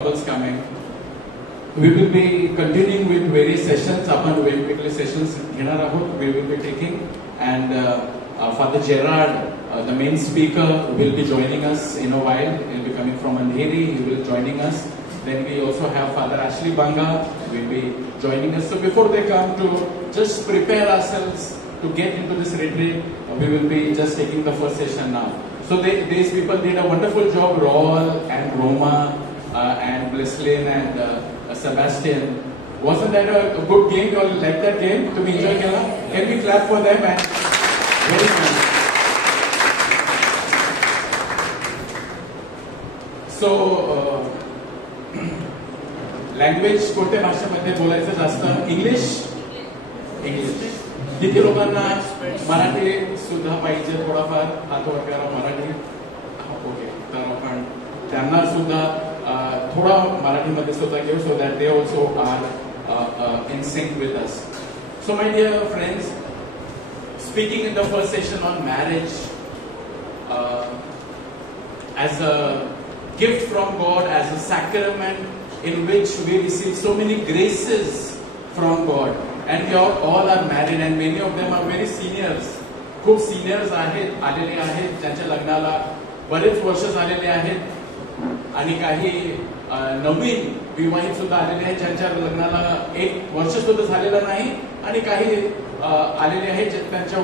couples coming. We will be continuing with various sessions. Upon वेगवेगळे sessions घेणार आहोत. We will be taking, and Father Gerard, the main speaker, will be joining us in a while. He will be coming from Andheri. He will be joining us. Then we also have Father Ashley Banga will be joining us. So before they come, to just prepare ourselves to get into this retreat, we will be just taking the first session now. So these people did a wonderful job. Raul and Roma and Bleslin and Sebastian. Wasn't that a good game? You all like that game? To be enjoyed, can we clap for them? And very nice. So language कोणत्या भाषेमध्ये बोलायचं जास्त? English. जिथे लोकांना मराठी सुद्धा पाहिजे थोडाफार हात वर करा. मराठी ओके, तर आपण त्यांना सुद्धा थोडा मराठीमध्ये सुद्धा घेऊ, so that they also are in sync with us. So my dear friends, speaking in the first session on marriage as a gift from God, as a sacrament in which we receive so many graces from God, and we all are married, and many of them are very seniors. खूप seniors आहेत, आलेले आहेत, ज्यांच्या लग्नाला बरेच वर्ष झालेले आहेत, आणि काही नवीन विवाहित सुद्धा आलेले आहेत ज्यांच्या लग्नाला 1 वर्ष सुद्धा झालेलं नाही, आणि काही आलेले आहेत त्यांच्या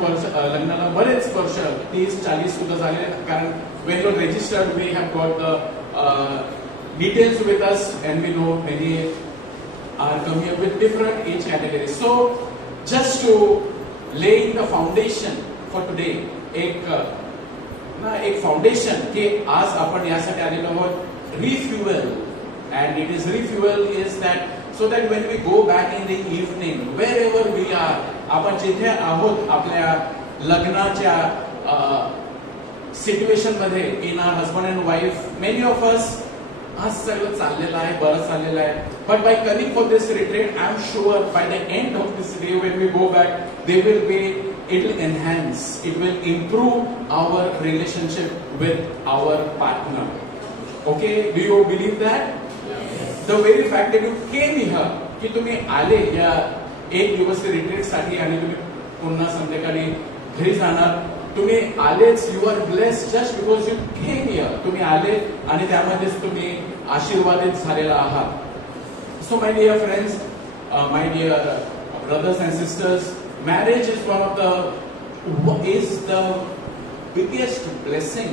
लग्नाला बरेच वर्ष 30-40 सुद्धा झालेले. कारण when you're registered, we have got the details with us, and we know many are coming with different age categories. So just to laying the foundation for today, एक फाउंडेशन की आज आपण यासाठी आलेलो आहोत, रिफ्युएल. And it is refuel is that so that when we go back in the evening, wherever we are, आपण जिथे आहोत आपल्या लग्नाच्या सिच्युएशन मध्ये, in our husband and wife, many of us आज सगळं चाललेलं आहे, बरं चाललेलं आहे. But by coming for this retreat, I am sure by the end of this day when we go back, they will be, it will enhance, it will improve our relationship with our partner. Okay, do you believe that? The very fact that you came here, की तुम्ही आले या 1 दिवस retreat साठी, आणि तुम्ही पुन्हा संध्याकाळी घरी जाणार, तुम्ही आलेच, you are blessed just because you came here. तुम्ही आले आणि त्यामध्येच तुम्ही आशीर्वादित झालेला आहात. So my dear friends, my dear brothers and sisters, marriage is the biggest blessing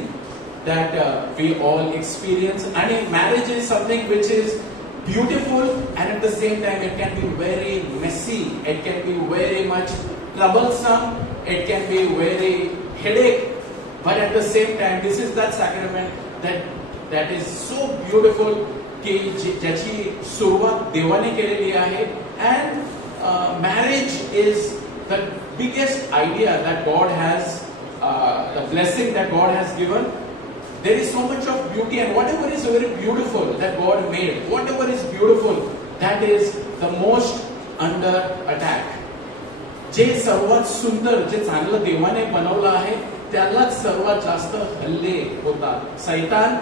that we all experience, and marriage is something which is beautiful, and at the same time it can be very messy, it can be very much troublesome, it can be very headache, but at the same time this is that sacrament that is so beautiful की ज्याची सुरुवात देवाने केलेली आहे. And marriage is the biggest idea that God has, the blessing that God has given. There is so much of beauty, and whatever is very beautiful that God made, whatever is beautiful, that is the most under attack. जे सर्वात सुंदर, जे चांगलं देवाने बनवलं आहे, त्यालाच सर्वात जास्त हल्ले होतात. सैतान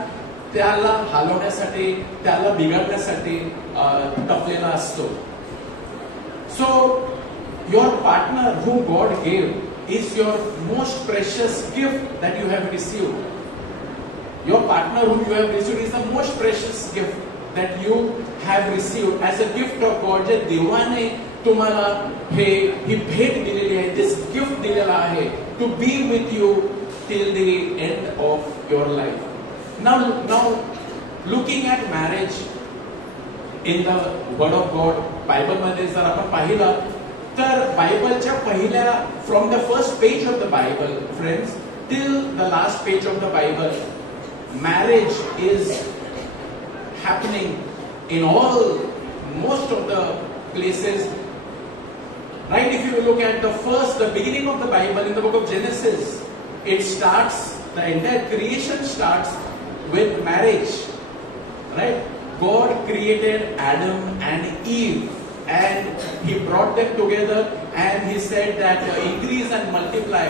त्याला हलवण्यासाठी, त्याला बिघडण्यासाठी टपलेला असतो. सो your partner whom God gave is your most precious gift that you have received. Your partner whom you have received is the most precious gift that you have received as a gift of God. जे देवाने तुम्हाला ही भेट दिलेली आहे, this gift दिलेला आहे, to be with you till the end of your life. Now looking at marriage in the word of God, Bible मध्ये जर आपण पाहिलं तर बायबलच्या पहिल्या, from the first page of the Bible, friends, till the last page of the Bible, marriage is happening in most of the places. Right? If you look at the beginning of the Bible, in the book of Genesis, it starts, the entire creation starts with marriage. Right? God created Adam and Eve, and He brought them together, and He said that increase and multiply.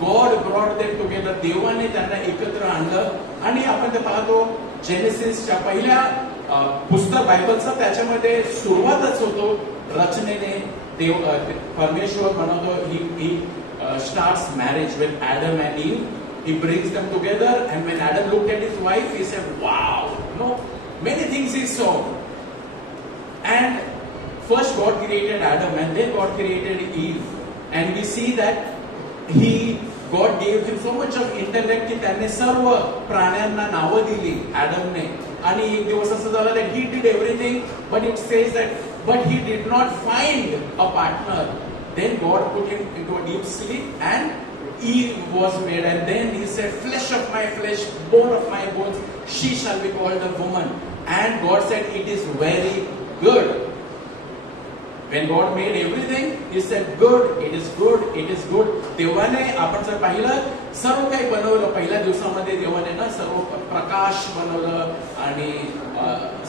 God brought them together. देवाने त्यांना एकत्र आणलं, आणि आपण ते पाहतो जेनेसिसच्या पहिल्या पुस्तक बायबलचं त्याच्यामध्ये सुरुवातच होतो रचनेने. देव परमेश्वर बनवतो. ही starts marriage with Adam and Eve. He brings them together, and when Adam looked at his wife, he said, wow, many things he saw. And first God created Adam, and then God created Eve. And we see that God gave him so much of intellect की त्याने सर्व प्राण्यांना नावं दिली Adamने. आणि एक दिवस असं झालं that he did everything, but it says that but he did not find a partner. Then God put him into a deep sleep, and Eve was made. And then he said, flesh of my flesh, bone of my bones, she shall be called a woman. And God said, it is very good. When God made everything, He said, good, it is good, it is good. देवाने आपण जर पाहिलं सर्व काही बनवलं. पहिल्या दिवसामध्ये देवाने ना सर्व प्रकाश बनवलं आणि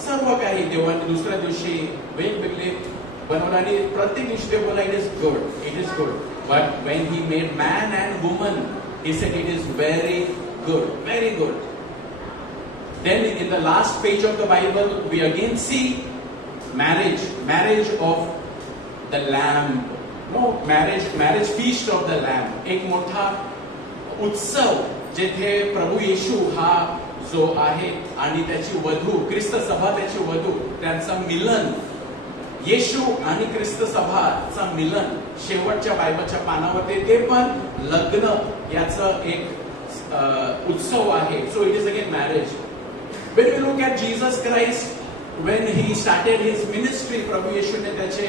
सर्व काही देवाने दुसऱ्या दिवशी वेगवेगळे बनवलं आणि प्रत्येक दिवशी ते बोला it is good, it is good. But when He made man and woman, He said it is very good, very good. Then in the last page of the Bible, we again see marriage of the lamb. marriage feast of the lamb. एक मोठा उत्सव जेथे प्रभू येशू हा जो आहे आणि त्याची वधू ख्रिस्त सभा, त्याची वधू, त्यांचं मिलन. येशू आणि ख्रिस्त सभाचा मिलन शेवटच्या बायबलच्या पानावर ते पण लग्न याचं एक उत्सव आहे. So it is again marriage. When we look at Jesus Christ, when He started His ministry, प्रभू येशूने त्याचे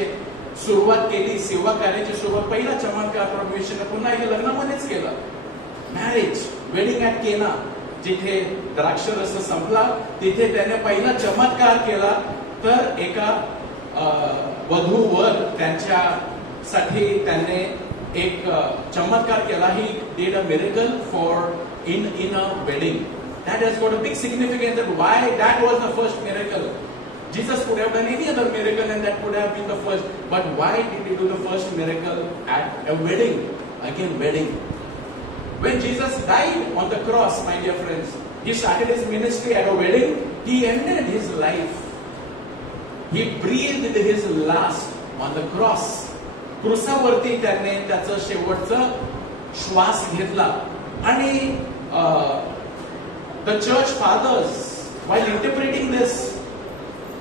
सुरुवात केली, सेवा कार्याची सुरुवात, पहिला चमत्कार प्रभू येशूने पुन्हा हे लग्नामध्येच केलं. मॅरेज, वेडिंग ॲट केना, जिथे द्राक्षरस संपला तिथे त्याने पहिला चमत्कार केला. तर एका वधूवर त्यांच्यासाठी त्याने एक चमत्कार केला. ही did a miracle for in a wedding. That has got a big significance. That why that was the first miracle. Jesus could have done any other miracle and that could have been the first. But why did He do the first miracle at a wedding? Again, wedding. When Jesus died on the cross, my dear friends, He started His ministry at a wedding. He ended His life. He breathed His last on the cross. क्रूसावरती त्याने त्याचं शेवटचं श्वास घेतला. आणि the church fathers, while interpreting this,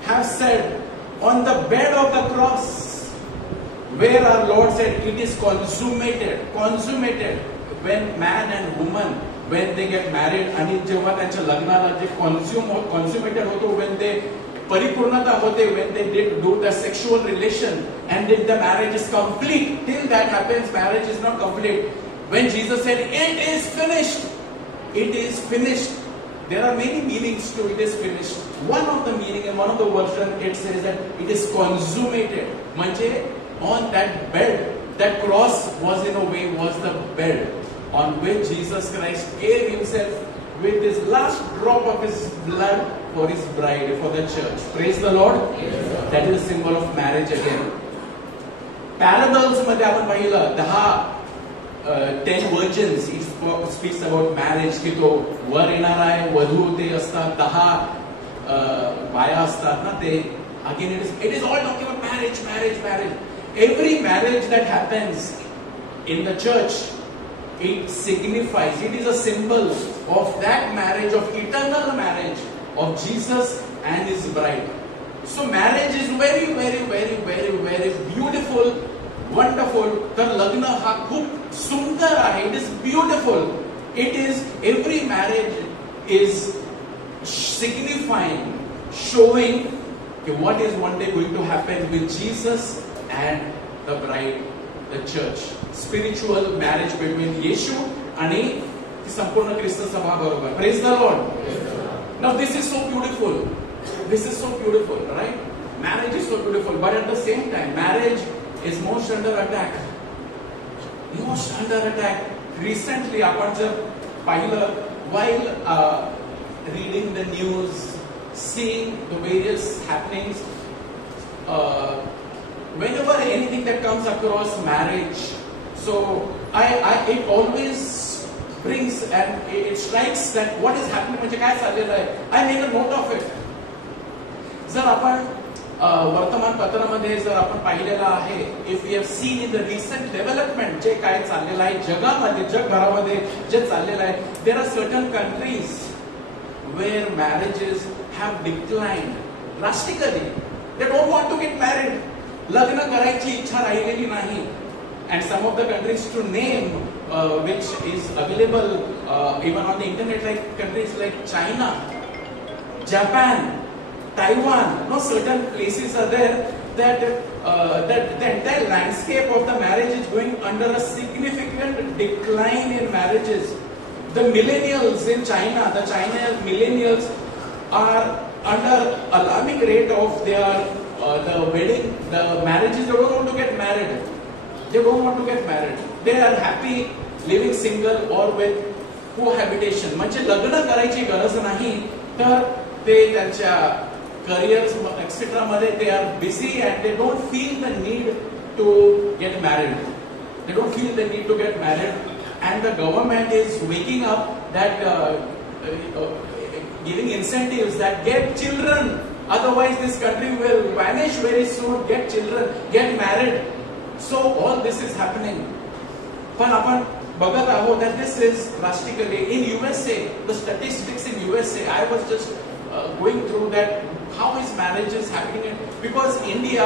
have said, on the bed of the cross, where our Lord said, it is consummated, consummated, when man and woman, when they get married, आणि जेव्हा त्यांच्या लग्नाला जे consummated होतो, when they परिपूर्णता होते, when they did do the sexual relation, and then the marriage is complete. Till that happens, marriage is not complete. When Jesus said, it is finished, it is finished. There are many meanings to it is finished. One of the meaning in one of the version it says that it is consummated. म्हणजे on that bed, that cross was in a way was the bed on which Jesus Christ gave Himself with His last drop of His blood for His bride, for the church. Praise the Lord. Yes, that is a symbol of marriage again. Parables मध्ये आपण पाहिलं 10 virgins, it speaks about marriage, की तो वर येणार आहे, वधू ते असतात, 10 बाया असतात ना ते. Again it is all talking about marriage. Every marriage that happens in the church, it signifies, it is a symbol of that marriage, of eternal marriage of Jesus and His bride. So marriage is very, very, very, very, very beautiful, wonderful. तर लग्न हा खूप सुंदर आहे. It is beautiful. It is, every marriage is signifying, showing what is one day going to happen with Jesus and the bride, the church. Spiritual marriage between Yeshu आणि संपूर्ण ख्रिस्त सभा बरोबर. Praise the Lord. Now this is so beautiful. This is so beautiful, right? Marriage is so beautiful, but at the same time, marriage is most under attack. Most under attack. Recently, आपण जर पाहिलं, while reading the news, seeing the various happenings, whenever anything that comes across marriage, so it always brings and it strikes that what is happening म्हणजे काय चाललेलं आहे. I make a note of it. जर आपण वर्तमानपत्रामध्ये जर आपण पाहिलेलं आहे, if you have seen in the recent development, जे काय चाललेलं आहे जगामध्ये, जगभरामध्ये जे चाललेलं आहे, there are certain countries where marriages have declined drastically. They don't want to get married. लग्न करायची इच्छा राहिलेली नाही. And some of the countries to name which is available even on the internet, like countries like China, Japan, Taiwan. No, certain places are there that that the entire landscape of the marriage is going under a significant decline in marriages. The millennials in China, the China millennials are under alarming rate of their the wedding, the marriages. They don't want to get married. They don't want to get married. They are happy living single or with cohabitation. म्हणजे लग्न करायची गरज नाही, तर ते त्यांच्या careers etcetera मध्ये they are busy and they don't feel the need to get married. They don't feel the need to get married, and the government is waking up that giving incentives that get children. Otherwise, this country will vanish very soon. Get children, get married. So all this is happening. पण आपण बघत आहोत that this is drastically in USA. The statistics in USA, I was just going through that. How is marriages happening? Because India,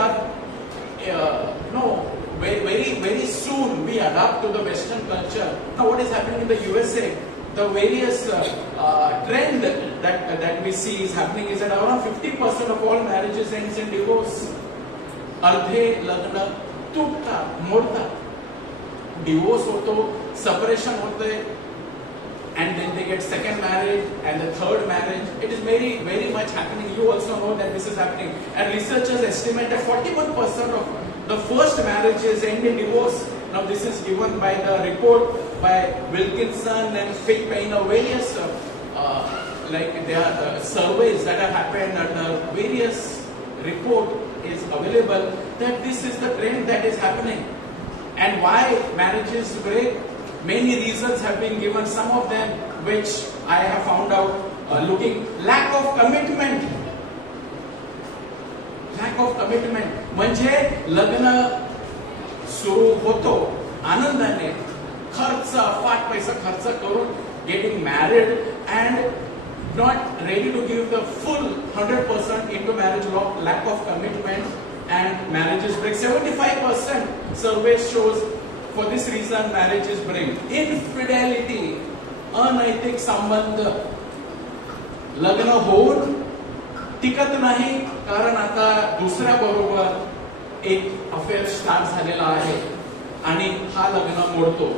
very soon we adapt to the Western culture. Now, what is happening in the USA? The various trend that we see is happening is that around 50% of all marriages ends in divorce. अर्धे लग्न तुटतात, मोडतात, divorce होतो, separation होते, and then they get second marriage and the third marriage. It is very, very much happening. You also know that this is happening. And researchers estimate that 41% of the first marriages end in divorce. Now, this is given by the report by Wilkinson and Phil Payne, various like there are surveys that have happened, and the various report is available that this is the trend that is happening. And why marriages break? Many reasons have been given. Some of them which I have found out looking lack of commitment. Lack of commitment. म्हणजे लग्न सुरू होतो आनंदाने, खर्च अफाट पैसा खर्च करून getting married and not ready to give the full 100% into marriage, lack of commitment, and marriages break. 75% survey shows for this reason marriages break. Infidelity, अनैतिक संबंध, लग्न होऊन टिकत नाही कारण आता दुसऱ्या बरोबर एक अफेअर स्टार्ट झालेला आहे आणि हा लग्न मोडतो.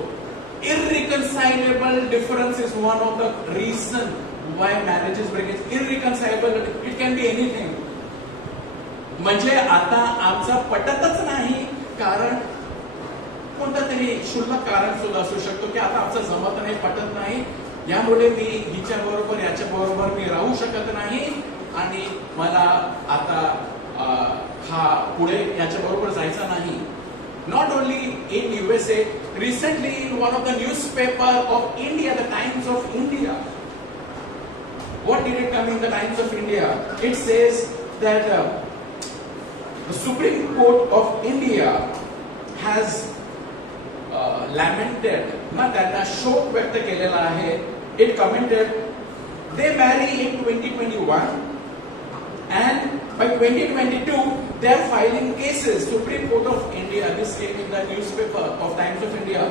Irreconcilable difference is one of the reason why marriages break. It's irreconcilable. It can be anything. म्हणजे आता आमचं पटतच नाही कारण कोणतं तरी क्षुल्लक कारण सुद्धा असू शकतो की आता आमचं जमत नाही, पटत नाही, यामुळे मी हिच्या बरोबर याच्या बरोबर मी राहू शकत नाही आणि मला आता हा पुढे याच्या बरोबर जायचा नाही. Not only in USA, recently in one of the newspaper of India, the Times of India. What did it come in the Times of India? It says that the Supreme Court of India has lamented, त्यांना शोक व्यक्त केलेला आहे. It commented they marry in 2021 and by 2022 they are filing cases. Supreme Court of India, this came in the newspaper of Times of India,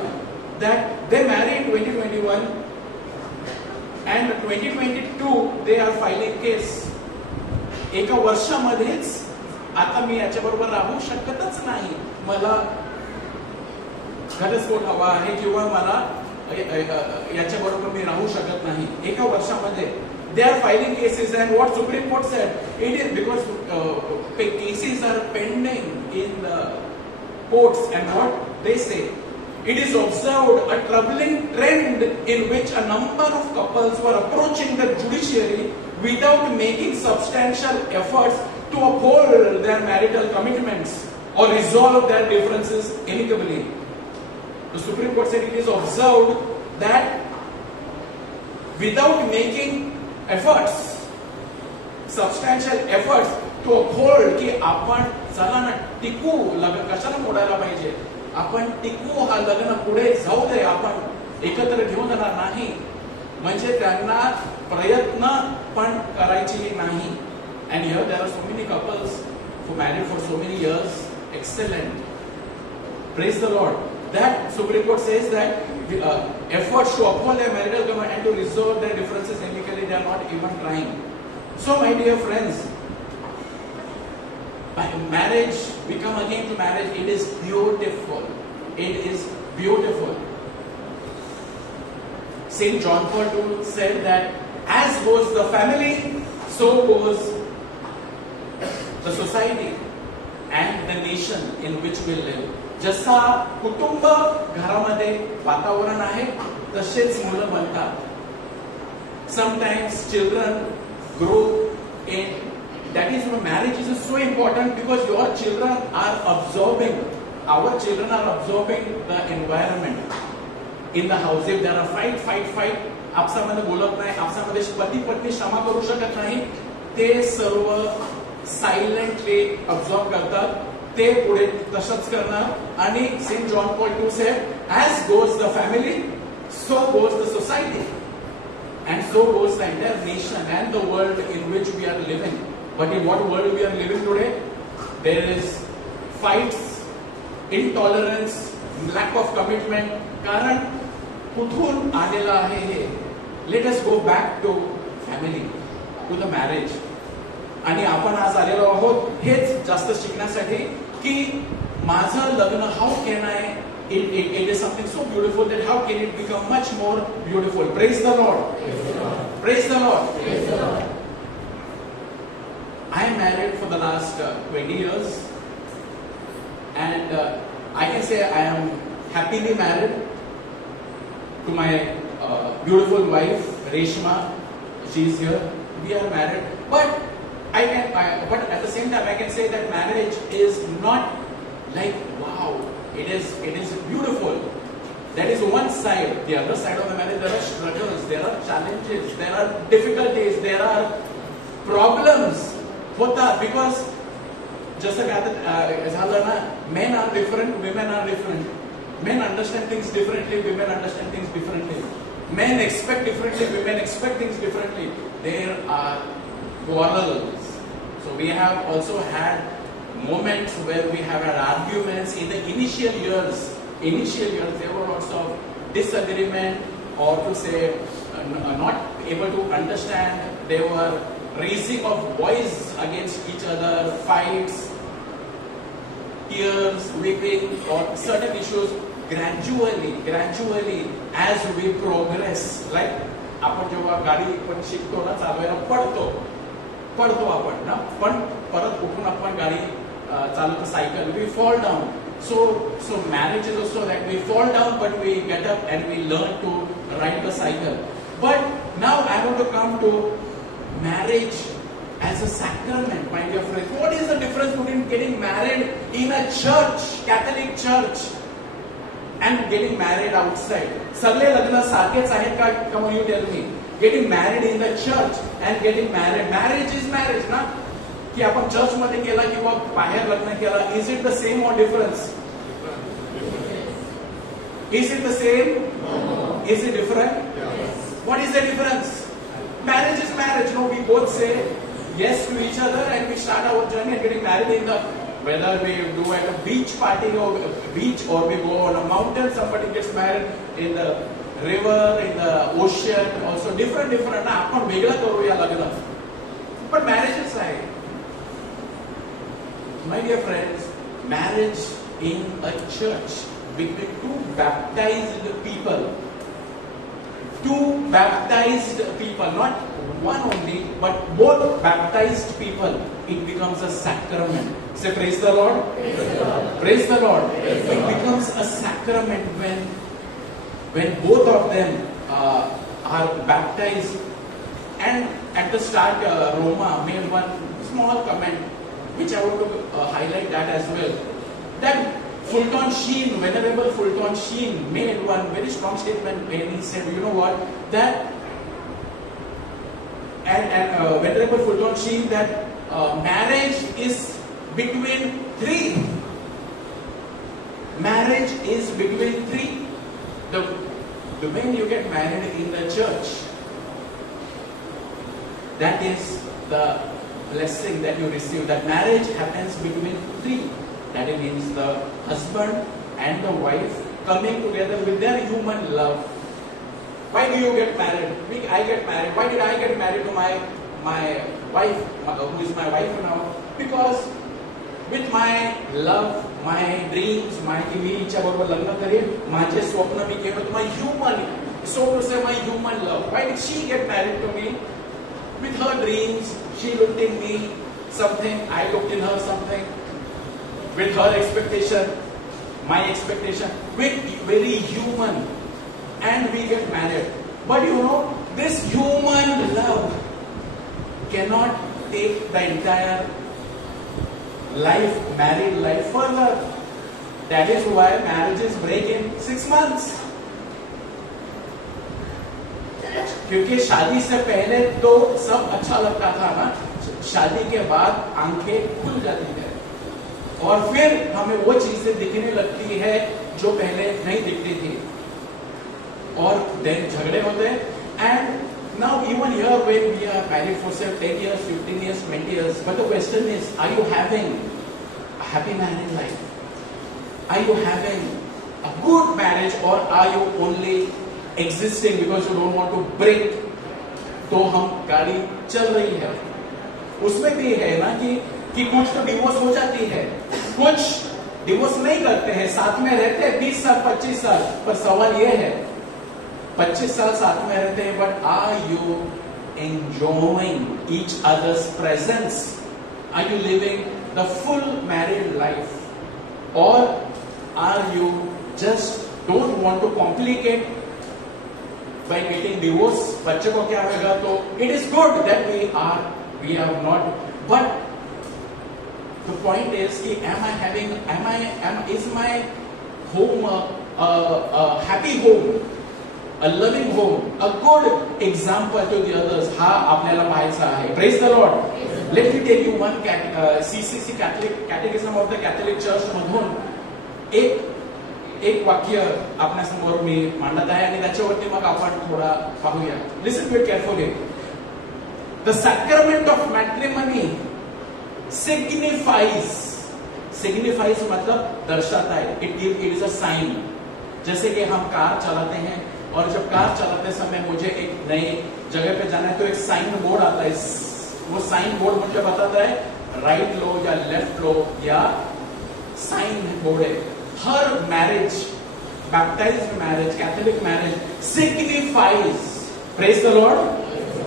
that they marry in 2021 and 2022 they are filing case. एका वर्षामध्येच आता मी याच्या बरोबर राहू शकतच नाही, मला घटस्फोट हवा आहे किंवा मला याच्या बरोबर मी राहू शकत नाही. एका वर्षामध्ये they are filing cases, and what Supreme Court said, it is because cases are pending in the courts, and what they say, it is observed a troubling trend in which a number of couples were approaching the judiciary without making substantial efforts to uphold their marital commitments or resolve their differences amicably. The Supreme Court said it is observed that without making efforts, substantial efforts तो hold की आपण चला ना टिकू, लग्न कशाला मोडायला पाहिजे, आपण टिकू, हा लग्न पुढे जाऊ दे, आपण एकत्र घेऊन जाणार नाही, म्हणजे त्यांना प्रयत्न पण करायचे नाही. And here there are so many couples who married for so many years. Excellent. Praise the Lord. That Supreme Court says that efforts to uphold their marital covenant and to resolve their differences amicably, they are not even trying. So my dear friends, by marriage, we come again to marriage. It is beautiful. It is beautiful. Saint John Paul II said that as goes the family, so goes the society and the nation in which we live. जसा कुटुंब घरामध्ये वातावरण आहे तसेच मुलं बनतात. Sometimes children grow in, that is why marriage is so important, because your children are absorbing, our children are absorbing the environment in the house. If there are fight, आपसामध्ये बोलत नाही, आपसामध्ये पती पत्नी क्षमा करू शकत नाही, ते सर्व सायलेंटली अब्झॉर्ब करतात, ते पुढे तसंच करणार. आणि saint John Paul II said, as goes the family, so goes the society, and so goes the entire nation and the world in which we are living. But in what world we are living today? There is fights, intolerance, lack of commitment. कारण कुठून आलेला आहे हे? Let us go back to family, to the marriage. आणि आपण आज आलेलो आहोत हेच जास्त शिकण्यासाठी की माझं लग्न, how can I, it is something so beautiful that how can it become much more beautiful? Praise the Lord. Praise the Lord. Praise the Lord. I am married for the last 20 years, and I can say I am happily married to my beautiful wife Reshma. She is here. We are married, but but at the same time I can say that marriage is not like wow. It is beautiful. That is one side. The other side of the marriage, there are struggles, there are challenges, there are difficulties, there are problems. होतात, because जसं काय आता झालं ना, men are different, women are different. Men understand things differently, women understand things differently. Men expect differently, women expect things differently. There are quarrels. So we have also had moments where we have had arguments in the initial years. There were lots of disagreement, or to say not able to understand. There were raising of voice against each other, fights, tears, weeping, or certain issues. Gradually, as we progress, like आपण जेव्हा गाडी पण शिकतो ना, चालवायला पडतो आपण ना, पण परत उठून आपण गाडी चालवतो, cycle, we fall down. So marriage is also that we fall down, but we get up and we learn to ride the cycle. But now I want to come to marriage as a sacrament, my dear friends. What is the difference between getting married in a church, Catholic church, and getting married outside? सगळे लग्न सारखेच आहेत का? Come on, you tell me. Getting married in the church and getting married. Marriage is marriage, ना? की आपण church मध्ये केला किंवा बाहेर लग्न केला. Is it the same or difference? Is it the same? Is it different? Yes. What is the difference? Marriage is marriage. No, we both say yes to each other and we start our journey and getting married in the, whether we do at a beach party or we go on a mountain, somebody gets married in the river, in the ocean, also different ना, आपण वेगळं करूया लग्न. But marriage is like, my dear friends, marriage in a church between two baptized people, not one only, but both baptized people, it becomes a sacrament. Say praise the Lord. Praise the Lord. It becomes a sacrament when both of them are baptized. And at the start, Roma made one small comment, which I want to highlight that as well. That Fulton Sheen, Venerable Fulton Sheen, made one very strong statement when he said, you know what, that, and Venerable Fulton Sheen, that marriage is between three. Marriage is between three. The when you get married in the church, that is the blessing that you receive. That marriage happens between three. That means the husband and the wife coming together with their human love. Why do you get married? I get married. Why did I get married to my wife, who is my wife now? Because with my love, my dreams, my हिच्या बरोबर लग्न करेन, माझे स्वप्न मी केलं, my human, so to say, my human love. Why did she get married to me? With her dreams, she looked in me something, I looked in her something. With her expectation, my expectation, with very human, and we get married. But you know, this human love cannot take the entire life, married life further. That is why marriages break in 6 months. क्योंकि शादी से पहले तो सब अच्छा लगता था ना, शादी के बाद आंखें खुल जाती है और फिर हमें वो चीजें दिखने लगती है जो पहले नहीं दिखती थी और देन झगड़े होते हैं. And now even here when we are married for say 10 years, 15 years, 20 years, but the question is, are you having a happy married life? Are you having a good marriage, or are you only existing because you don't want to break? तो हम गाड़ी चल रही है, उसमें भी है ना कि कुछ तो डिवोर्स हो जाती है, कुछ डिवोर्स नहीं करते हैं, साथ में रहते हैं 20 साल 25 साल. पर सवाल ये है, 25 साल साथ में रहते हैं, but are you enjoying each other's presence? Are you living the full married life, or are you just don't want to complicate by getting divorce? बच्चे को क्या होगा? तो it is good that we have not, but the point is कि is my home a happy home, a loving home, a good example to the others? हा आपल्याला पाहायचा आहे. Praise the Lord. Let me tell you one CCC Catechism of the Catholic Church मधून एक वाक्य आपल्यासमोर मी मांडत आहे आणि त्याच्यावरती मग आपण थोडा पाहूया. Listen to it carefully. The sacrament of matrimony signifies मतलब दर्शाता है. It is a sign. जैसे कि हम कार चलाते हैं और जब कार चलाते समय मुझे एक नई जगह पे जाना है तो एक साइन बोर्ड आता है. वो साइन बोर्ड मुझे बताता है राइट लो या लेफ्ट लो, या साइन बोर्ड है. हर marriage, baptised marriage, Catholic marriage signifies, praise the Lord.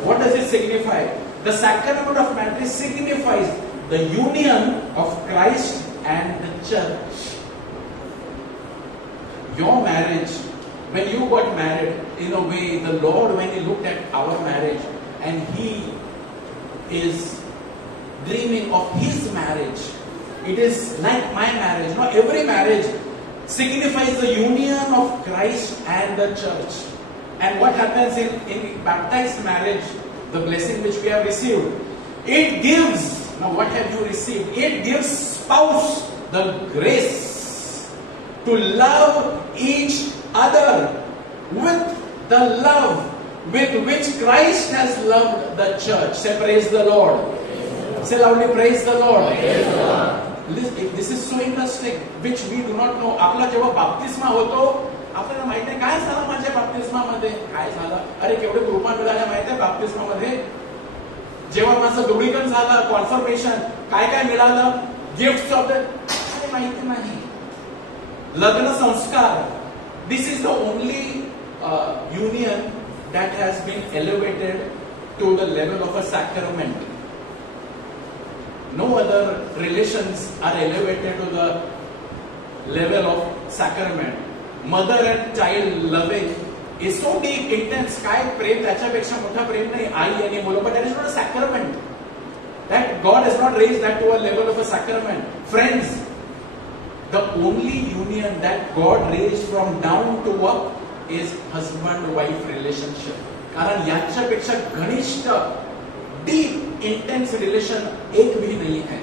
What does it signify? The sacrament of marriage signifies the union of Christ and the church. Your marriage, when you got married, in a way, the Lord, when He looked at our marriage, and He is dreaming of His marriage, it is like my marriage. Not every marriage signifies the union of Christ and the church. And what happens in baptized marriage, the blessing which we have received, it gives, now what have you received? It gives spouse the grace to love each other with the love with which Christ has loved the church. Say praise the Lord. Say loudly, praise the Lord. This is so interesting, which we do not know. आपला जेव्हा बाप्तिस्मा होतो, आपल्याला माहित आहे काय झालं माझ्या बाप्तिस्मामध्ये, काय झालं, अरे केवढे कृपा मिळाल्या माहित आहे बाप्तिस्मामध्ये. जेव्हा माझं धृढीकरण झालं, कॉन्फर्मेशन, काय काय मिळालं, गिफ्ट्स ऑफ द, अरे माहिती नाही. लग्न संस्कार, this is the only union that has been elevated to the level of a sacrament. No other relations are elevated to the level of sacrament. Mother and child loving is so deep, intense. काय प्रेम, त्याच्यापेक्षा मोठा प्रेम नाही आई आणि मुलं. But that is not a sacrament. That God has not raised that to a level of a sacrament. Friends, the only union that God raised from down to up is husband-wife relationship. कारण याच्यापेक्षा घनिष्ठ, deep intense relation एक भी नहीं है,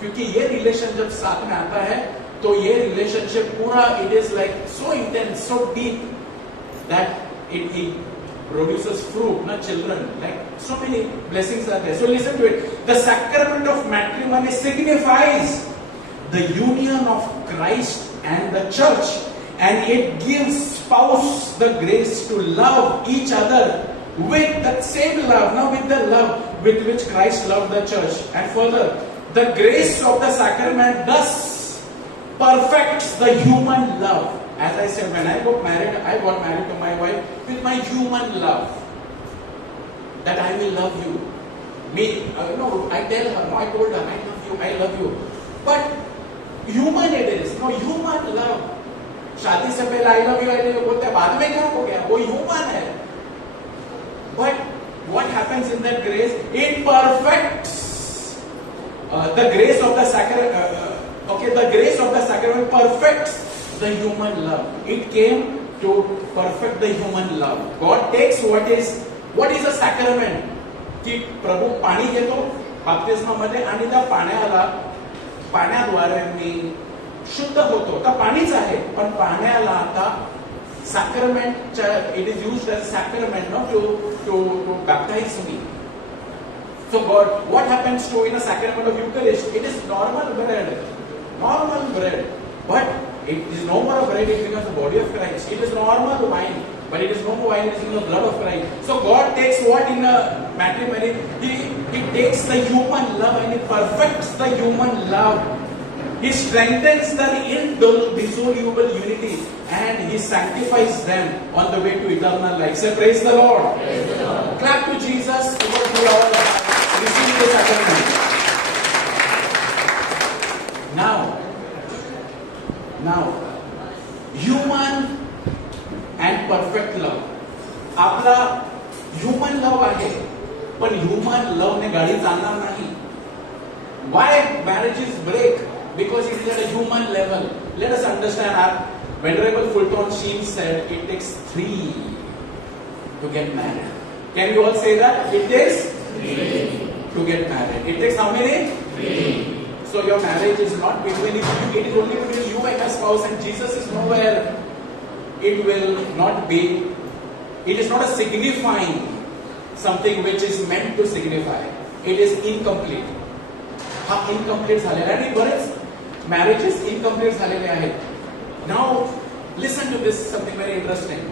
क्योंकि ये relation जब साथ में आता है तो ये रिलेशनशिप पूरा it is like so intense, so deep that it produces fruit, not children. Like so many blessings are there. So listen to it. The sacrament of matrimony signifies the union of Christ and the church, and it gives spouse the grace to love each other with that same love, now with the love with which Christ loved the church. And further, the grace of the sacrament thus perfects the human love. As I said, when I got married to my wife with my human love. That I will love you. I tell her, I told her, I love you. But human it is, human love. शादी से पहले I love you बोलते हैं, बाद में क्या हो गया? वो human है. But what happens in that grace? It perfects the grace of the sacrament. The grace of the sacrament perfects the human love. It came to perfect the human love. God takes what is a sacrament. की प्रभू पाणी घेतो बाप्तिस्मामध्ये आणि त्या पाण्याद्वारे मी शुद्ध होतो. तर पाणीच आहे, पण पाण्याला आता सॅक्रमेंटच्या it is used as sacrament to baptise me. So God, what happens to in a sacrament of Eucharist? It is normal bread, but it is no more a bread, it becomes the body of Christ. It is normal wine, but it is no more wine, it is the blood of Christ. So God takes what in a matrimony, He takes the human love and He perfects the human love. He strengthens the indissoluble unity and He sanctifies them on the way to eternal life. Say praise the Lord. Praise the Lord. Clap to Jesus. We all receive the sacrament. Now, human and perfect love. आपला human love आहे, पण human love ने गाडी चालणार नाही. Why marriages break? Because it is at a human level. Let us understand. Our Venerable Fulton Sheen said it takes 3 to get married. Can you all say that? It takes 3 to get married. It takes how many? 3. So your marriage is not between you, it is only between you and your spouse, and Jesus is nowhere. It will not be, it is not a signifying something which is meant to signify. It is incomplete. हा incomplete झालेला आणि बरेच marriages incomplete झालेले आहेत. Now listen to this, something very interesting.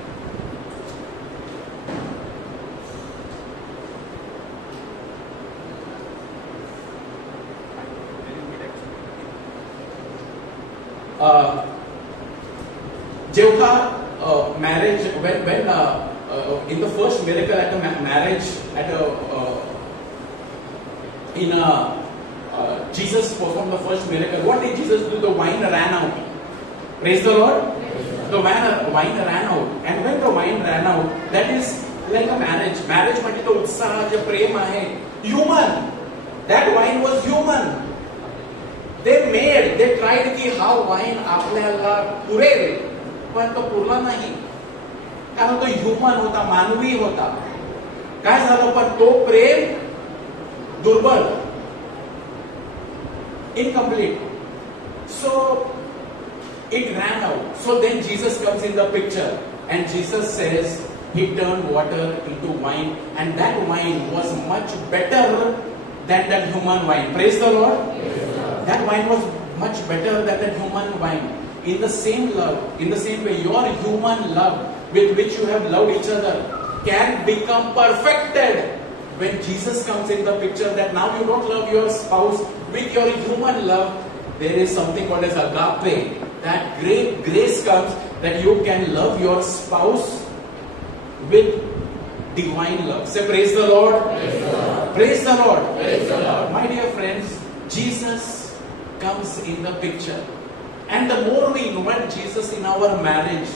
जेव्हा marriage, when in the first miracle at a marriage Jesus performed the first miracle. What did Jesus do? The wine ran out. Praise the Lord. The wine ran out, and when the wine ran out, that is like a marriage. Marriage म्हणजे तो उत्साह, जे प्रेम आहे, human. That wine was human. They tried की हा wine आपल्याला पुरेल, पण तो पुरला नाही, कारण तो ह्युमन होता, मानवी होता. काय झालं? पण तो प्रेम दुर्बल, incomplete. So it ran out. So then Jesus comes in the picture, and Jesus says He turned water into wine, and that wine was much better than that human wine. Praise the Lord. That wine was much better than that human wine. In the same love, in the same way, your human love with which you have loved each other can become perfected when Jesus comes in the picture. That now you don't love your spouse with your human love. There is something called as agape. That great grace comes that you can love your spouse with divine love. Say praise the Lord. Praise the Lord. Praise the Lord. Praise the Lord. My dear friends, Jesus comes in the picture, and the more we invite Jesus in our marriage,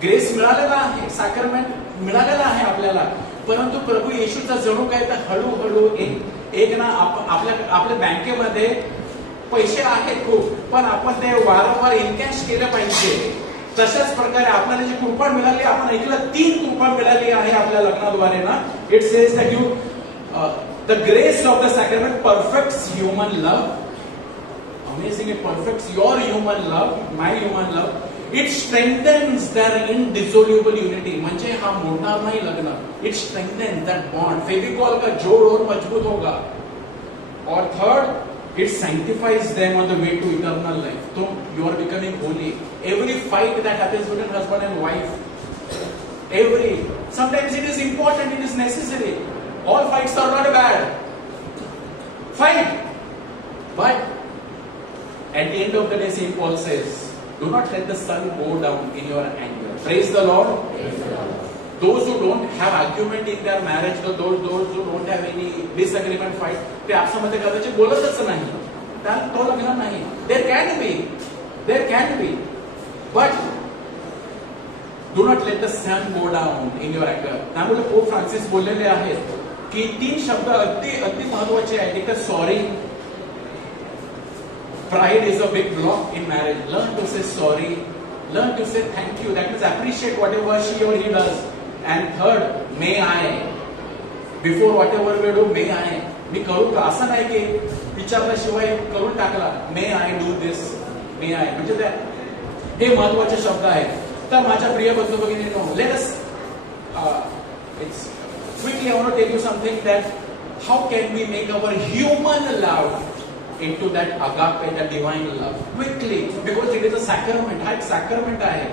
grace मिळालेला आहे, सॅक्रमेंट मिळालेला आहे आपल्याला, परंतु प्रभू येशूचा जणू काय तर हळूहळू एक ना आपल्या बँकेमध्ये पैसे आहेत खूप, पण आपण ते वारंवार इनकॅश केलं पाहिजे. तशाच प्रकारे आपल्याला जी कृपा मिळाली, आपण ऐकलं 3 कृपा मिळाली आहे आपल्या लग्नाद्वारे ना. It says that you The grace of the sacrament perfects human love. Amazing, it perfects your human love, my human love. It strengthens their indissoluble unity. म्हणजे हा मोडणार नाही लग्न. It strengthens that bond. Fevicol का जोड़ और मजबूत होगा. और third, it sanctifies them on the way to eternal life. So you are becoming holy. Every fight that happens between husband and wife, sometimes it is important, it is necessary. All fights are not bad. Fight. But at the end of the day, St. Paul says, do not let the sun go down in your anger. Praise the Lord. Praise the Lord. Those who don't have argument in their marriage, those who don't have any disagreement, fight, ते आपसामध्ये कदाचित बोलतच नाही. तो लग्न नाही. There can be. But do not let the sun go down in your anger. त्यामुळे pope Francis बोललेले आहेत की 3 शब्द अगदी महत्वाचे आहेत. एक sorry. Pride is a big block in marriage. Learn to say sorry. Learn to say thank you. That means appreciate whatever she or he does. And third, may I. Before whatever we do, may I. मी करू का असं नाही की विचारल्याशिवाय करून टाकला. May I do this? May I. म्हणजे हे महत्वाचे शब्द आहेत. तर माझ्या प्रिय बंधू भगिनींनो, let us it's quickly I want to tell you something that how can we make our human love into that agape, that divine love, quickly, because it is a sacrament. हा एक sacrament आहे,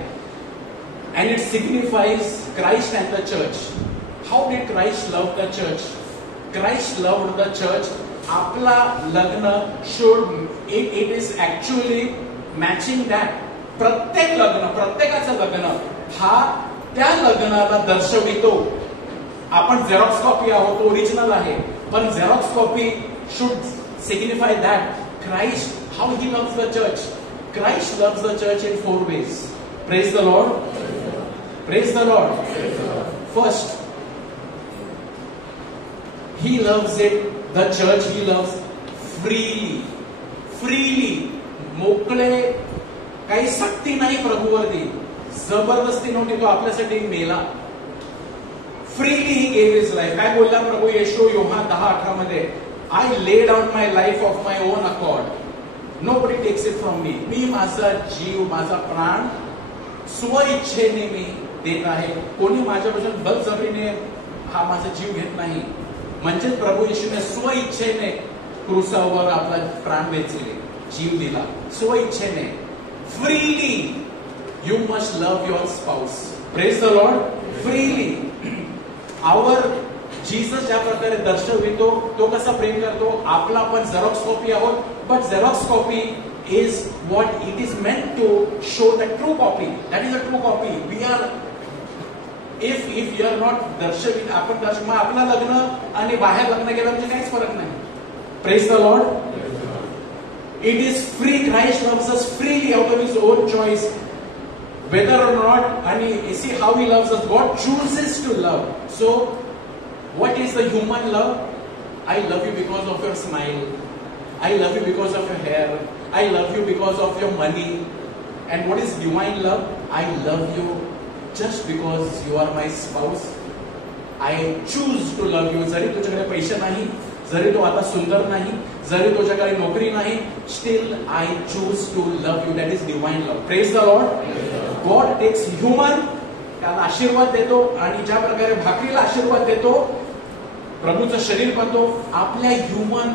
and it signifies Christ and the church. How did Christ love the church? Christ loved the church. आपला लग्न should it is actually matching that. प्रत्येकाचं लग्न हा त्या लग्नाला दर्शवितो. आपण झेरॉक्स कॉपी आहोत, ओरिजिनल आहे, पण xerox copy should signify that Christ, how he loves the church. Christ loves the church in 4 ways. Praise the Lord. Praise the Lord. First, he loves it, the church he loves freely. मोकळे, काही सक्ती नाही प्रभूवरती, जबरदस्ती नव्हती. तो आपल्यासाठी मेला. Freely he gave his life. काय बोलला प्रभू येशू योहान 10:18 मध्ये? I lay down my life of my own accord. Nobody takes it from me. मी माझा जीव, माझा प्राण स्वइच्छेने मी देत आहे. कोणी माझ्यापासून बळजबरीने हा माझा जीव घेत नाही. म्हणजे प्रभू येशूने स्वइच्छेने क्रूसावर आपला प्राण वेचले, जीव दिला स्वइच्छेने. Freely you must love your spouse. Praise the Lord. Freely. Our Jesus ज्या प्रकारे दर्शवितो, तो कसा प्रेम करतो. आपला पण झेरॉक्स कॉपी आहोत, but xerox copy is what it is meant to show the true copy. That is a true copy. We are if you are not दर्शवित, आपण मग आपलं लग्न आणि बाहेर लग्न केलं म्हणजे काहीच फरक नाही. Praise the Lord. It is free. Christ loves us freely out of his own choice, whether or not. And see how he loves us. God chooses to love. So what is the human love? I love you because of your smile. I love you because of your hair. I love you because of your money. And what is divine love? I love you just because you are my spouse. I choose to love you. जरी तुझ्याकडे पैसे नाही, जरी तो आता सुंदर नाही, जरी तुझ्याकडे नोकरी नाही, still I choose to love you. That is divine love. Praise the Lord. God takes human, त्याला आशीर्वाद देतो, आणि ज्या प्रकारे भाकरीला आशीर्वाद देतो, प्रभूचं शरीर बनतो, आपल्या ह्युमन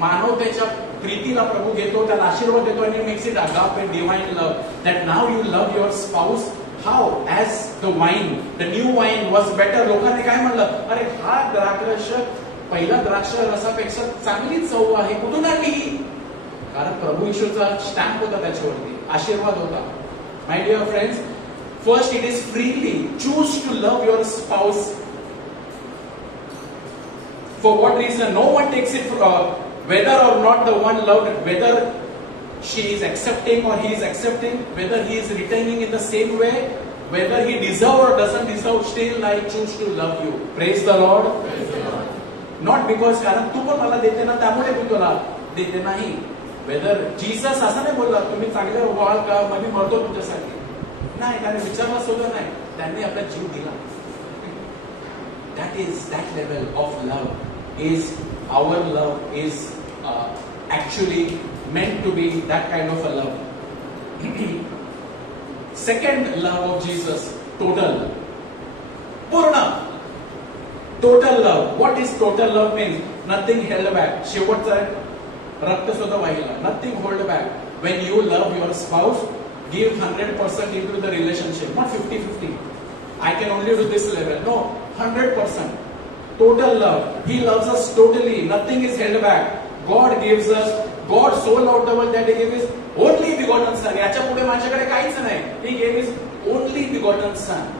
मानवतेच्या प्रीतीला प्रभू घेतो, त्याला आशीर्वाद देतो, आणि makes it agape divine love. That now you love your spouse. How? As the wine, the new wine was better. लोकांनी काय म्हणलं? अरे हा द्राक्ष पहिला द्राक्ष रसापेक्षा चांगली चव आहे, कुठून आली? कारण प्रभू येशूचा स्टॅम्प होता त्याच्यावरती, आशीर्वाद होता. My dear friends, first it is freely. Choose to love your spouse. For what reason? No one takes it whether or not the one loved, whether she is accepting or he is accepting, whether he is returning in the same way, whether he deserve or doesn't deserve, still I choose to love you. Praise the Lord. Praise the Lord. Not because कारण तू पण मला देते ना, त्यामुळे मी तुला देते नाही. Whether Jesus असं नाही बोलला तुम्ही चांगले व्हाल का, मी मरतो तुमच्यासाठी. नाही, त्याने विचारला सुद्धा नाही, त्यांनी आपला जीव दिला. That is that level of love. is our love is actually meant to be that kind of a love. Second love of Jesus, total. Purna. Total love. What is total love means? Nothing held back. शेवटचा रक्त सुद्धा वाहिला. Nothing hold back. When you love your spouse, give 100% into the relationship, not 50-50. I can only do this level. No, 100%. Total love. He loves us totally. Nothing is held back. God gives us. God so loved the world that He gave His only begotten Son. याच्या पुढे माझ्याकडे काहीच नाही. He gave His only begotten Son.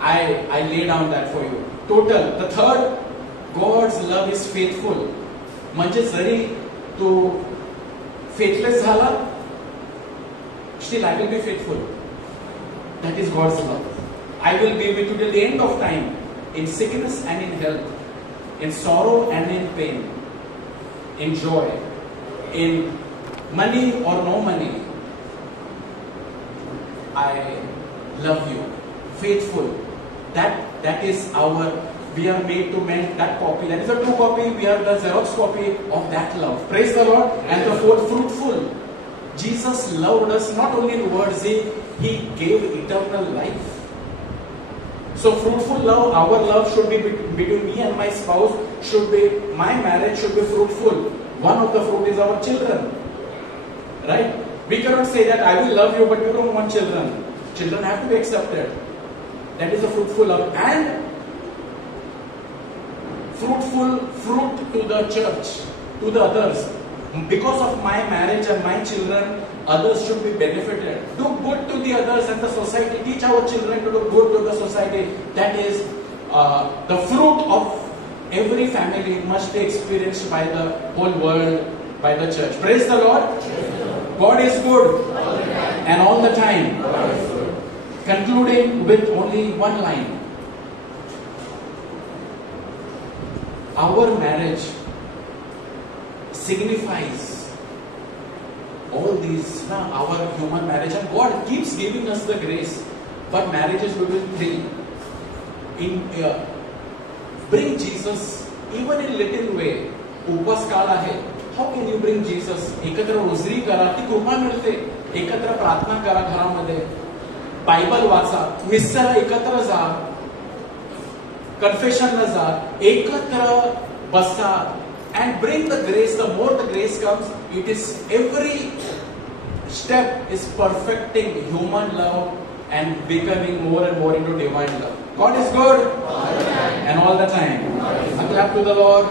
I lay down that for you. Total. The third, God's love is faithful. म्हणजे जरी तू faithless झाला, still I will be faithful. That is God's love. I will be with you till the end of time, in sickness and in health, in sorrow and in pain, in joy, in money or no money. I love you. Faithful. That is our, we are made to mend that copy. That is a true copy. We are the Xerox copy of that love. Praise the Lord. And the fourth, fruitful. Jesus loved us not only in words, He gave eternal life. So fruitful love, our love should be between me and my spouse, should be, my marriage should be fruitful. One of the fruit is our children. Right? We cannot say that I will love you but you don't want children. Children have to be accepted. That is a fruitful love. And fruitful fruit to the church, to the others. Because of my marriage and my children, others should be benefited. Do good to the others and the society. Teach our children to do good to the society. That is the fruit of every family must be experienced by the whole world, by the church. Praise the Lord. God is good and all the time. Concluding with only one line. Our marriage signifies all these, our human marriage, and God keeps giving us the grace. But marriages between three. Bring Jesus even in little way. उपास काळ आहे. How can you bring Jesus? एकत्र rosary करा, ती कृपा मिळते. एकत्र प्रार्थना करा घरामध्ये. बायबल वाचा, मिसळा एकत्र जा, कन्फेशनला जा, एकत्र बसा, and bring the grace. The more the grace comes, it is every step is perfecting human love and becoming more and more into divine love. God is good and all the time. A clap to the Lord.